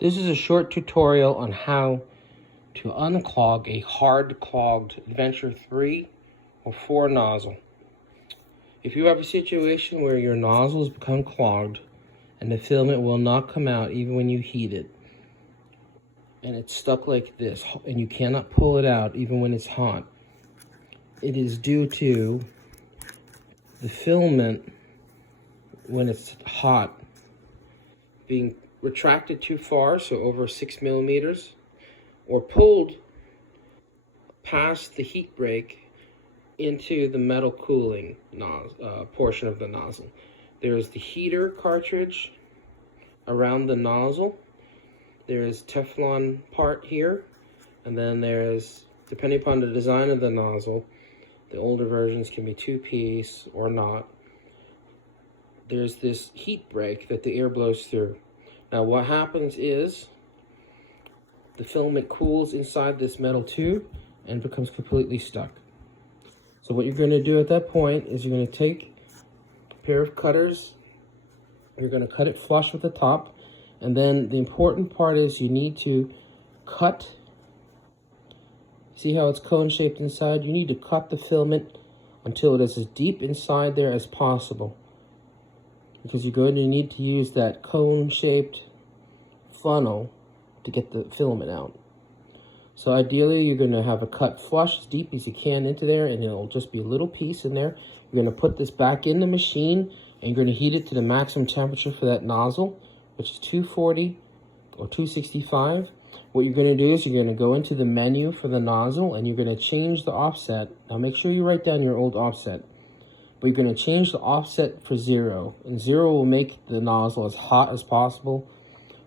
This is a short tutorial on how to unclog a hard clogged Adventure 3 or 4 nozzle. If you have a situation where your nozzles become clogged and the filament will not come out even when you heat it, and it's stuck like this and you cannot pull it out even when it's hot, it is due to the filament, when it's hot, being retracted too far, so over 6 millimeters, or pulled past the heat break into the metal cooling portion of the nozzle. There's the heater cartridge around the nozzle. There's Teflon part here, and then there's, depending upon the design of the nozzle, the older versions can be 2-piece or not. There's this heat break that the air blows through. Now what happens is the filament cools inside this metal tube and becomes completely stuck. So what you're going to do at that point is you're going to take a pair of cutters, you're going to cut it flush with the top, and then the important part is you need to cut, see how it's cone shaped inside? You need to cut the filament until it is as deep inside there as possible, because you're going to need to use that cone shaped funnel to get the filament out. So ideally you're going to have a cut flush as deep as you can into there, and it'll just be a little piece in there. You're going to put this back in the machine and you're going to heat it to the maximum temperature for that nozzle, which is 240 or 265. What you're going to do is you're going to go into the menu for the nozzle and you're going to change the offset. Now make sure you write down your old offset, but you're going to change the offset for 0, and 0 will make the nozzle as hot as possible.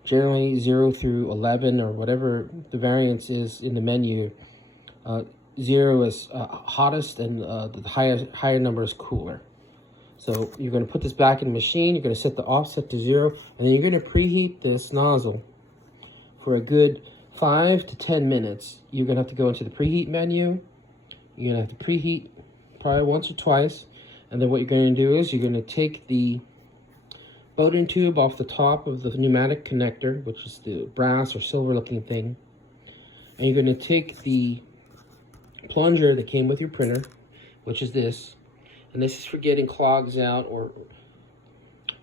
Generally 0 through 11 or whatever the variance is in the menu. 0 is hottest, and the higher number is cooler. So you're going to put this back in the machine, you're going to set the offset to 0, and then you're going to preheat this nozzle for a good 5 to 10 minutes. You're going to have to go into the preheat menu. You're going to have to preheat probably once or twice, and then what you're going to do is you're going to take the Bowden tube off the top of the pneumatic connector, which is the brass or silver looking thing, and you're going to take the plunger that came with your printer, which is this, and this is for getting clogs out, or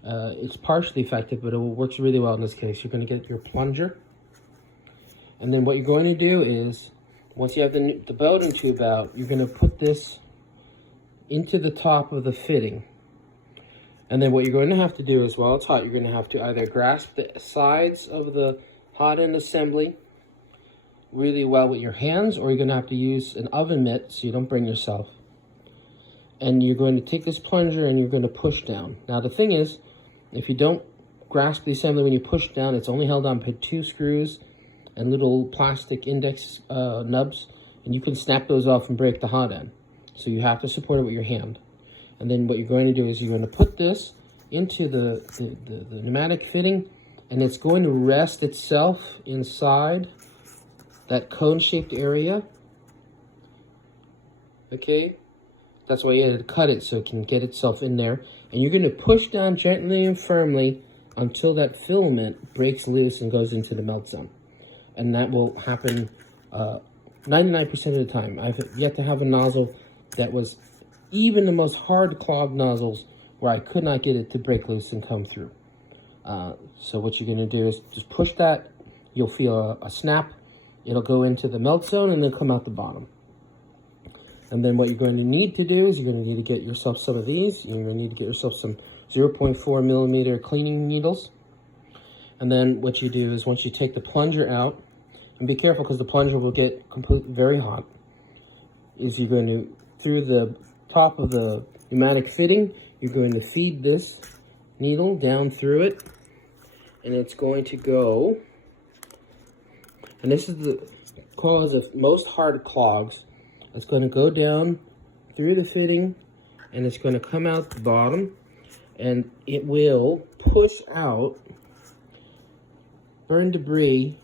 it's partially effective, but it works really well in this case. You're going to get your plunger, and then what you're going to do is, once you have the Bowden tube out, you're going to put this into the top of the fitting. And then what you're going to have to do is, while it's hot, you're going to have to either grasp the sides of the hot end assembly really well with your hands, or you're going to have to use an oven mitt so you don't burn yourself. And you're going to take this plunger and you're going to push down. Now the thing is, if you don't grasp the assembly when you push down, it's only held on by 2 screws and little plastic index nubs, and you can snap those off and break the hot end. So you have to support it with your hand. And then what you're going to do is you're going to put this into the pneumatic fitting, and it's going to rest itself inside that cone-shaped area. Okay? That's why you had to cut it, so it can get itself in there. And you're going to push down gently and firmly until that filament breaks loose and goes into the melt zone. And that will happen 99% of the time. I've yet to have a nozzle that was even the most hard clogged nozzles where I could not get it to break loose and come through. So what you're going to do is just push that. You'll feel a snap. It'll go into the melt zone and then come out the bottom. And then what you're going to need to do is you're going to need to get yourself some of these. You're going to need to get yourself some 0.4 millimeter cleaning needles. And then what you do is, once you take the plunger out, and be careful because the plunger will get very hot, is you're going to, through the top of the pneumatic fitting, you're going to feed this needle down through it, and it's going to go, and this is the cause of most hard clogs. It's going to go down through the fitting, and it's going to come out the bottom, and it will push out burn debris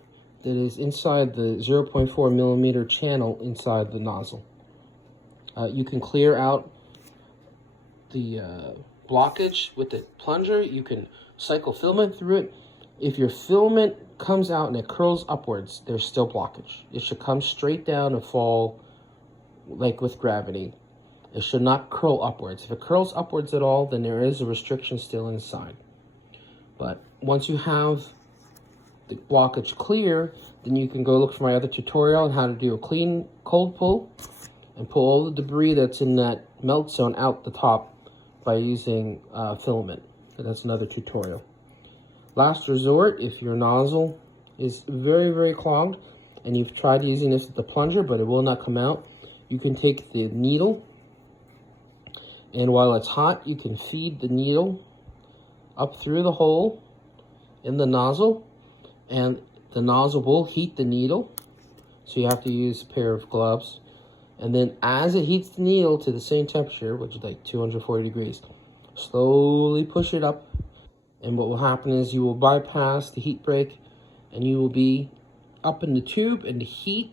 that is inside the 0.4 millimeter channel inside the nozzle. You can clear out the blockage with the plunger. You can cycle filament through it. If your filament comes out and it curls upwards, there's still blockage. It should come straight down and fall like with gravity. It should not curl upwards. If it curls upwards at all, then there is a restriction still inside. But once you have the blockage clear, then you can go look for my other tutorial on how to do a clean cold pull and pull all the debris that's in that melt zone out the top by using filament. So that's another tutorial. Last resort, if your nozzle is very, very clogged and you've tried using this with the plunger but it will not come out, you can take the needle, and while it's hot, you can feed the needle up through the hole in the nozzle, and the nozzle will heat the needle, so you have to use a pair of gloves. And then as it heats the needle to the same temperature, which is like 240 degrees, slowly push it up, and what will happen is you will bypass the heat break and you will be up in the tube, and the heat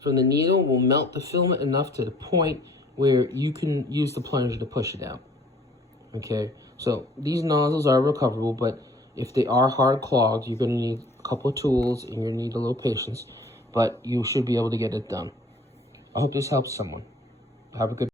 from the needle will melt the filament enough to the point where you can use the plunger to push it out. Okay, so these nozzles are recoverable, but if they are hard clogged, you're going to need a couple of tools and you're going to need a little patience, but you should be able to get it done. I hope this helps someone. Have a good